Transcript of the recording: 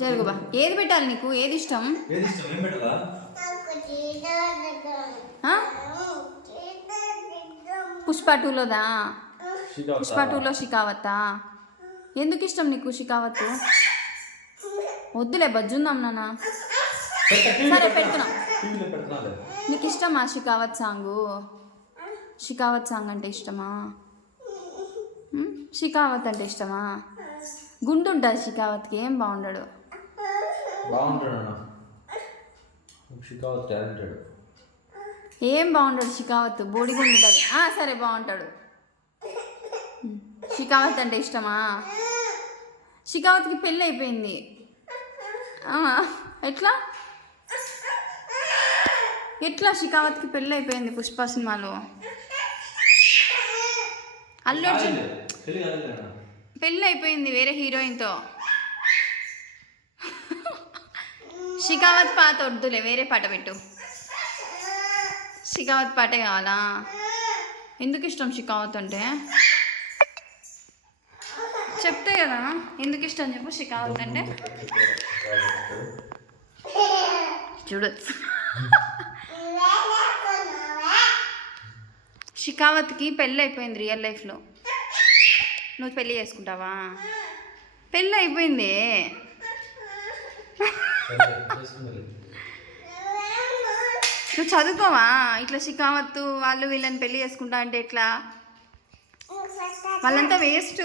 జరుగుబా. ఏది పెట్టాలి నీకు? ఏది ఇష్టం? పుష్ప 2లోదా? పుష్ప 2లో షికావతా? ఎందుకు ఇష్టం నీకు షికావత్? వద్దులే బజ్జుందాం నాన్న. సరే పెడుతున్నా. నీకు ఇష్టమా షికావత్ సాంగు? షికావత్ సాంగ్ అంటే ఇష్టమా? షికావత్ అంటే ఇష్టమా? గుంటుంటుంది షికావత్కి, ఏం బాగుండడు. ఏం బాగుంటాడు షికావత్, బోడిగుండు ఉంటుంది. సరే బాగుంటాడు. షికావత్ అంటే ఇష్టమా? షికావత్కి పెళ్ళి అయిపోయింది. ఎట్లా ఎట్లా షికావత్కి పెళ్ళి అయిపోయింది పుష్ప సినిమాలో. అల్లు అర్జున్ పెళ్ళి అయిపోయింది వేరే హీరోయిన్తో. షికావత్ పాట వద్దులే, వేరే పాట పెట్టు. షికావత్ పాటే కావాలా? ఎందుకు ఇష్టం షికావత్ అంటే? చెప్తే కదా ఎందుకు ఇష్టం చెప్పు. షికావత్ అంటే చూడు. షికావత్కి పెళ్ళి అయిపోయింది రియల్ లైఫ్లో. నువ్వు పెళ్ళి చేసుకుంటావా? పెళ్ళి అయిపోయింది. నువ్వు చదువుకోవా? ఇట్లా షికావత్ వాళ్ళు వీళ్ళని పెళ్ళి చేసుకుంటా అంటే ఎట్లా? వాళ్ళంతా వేస్ట్.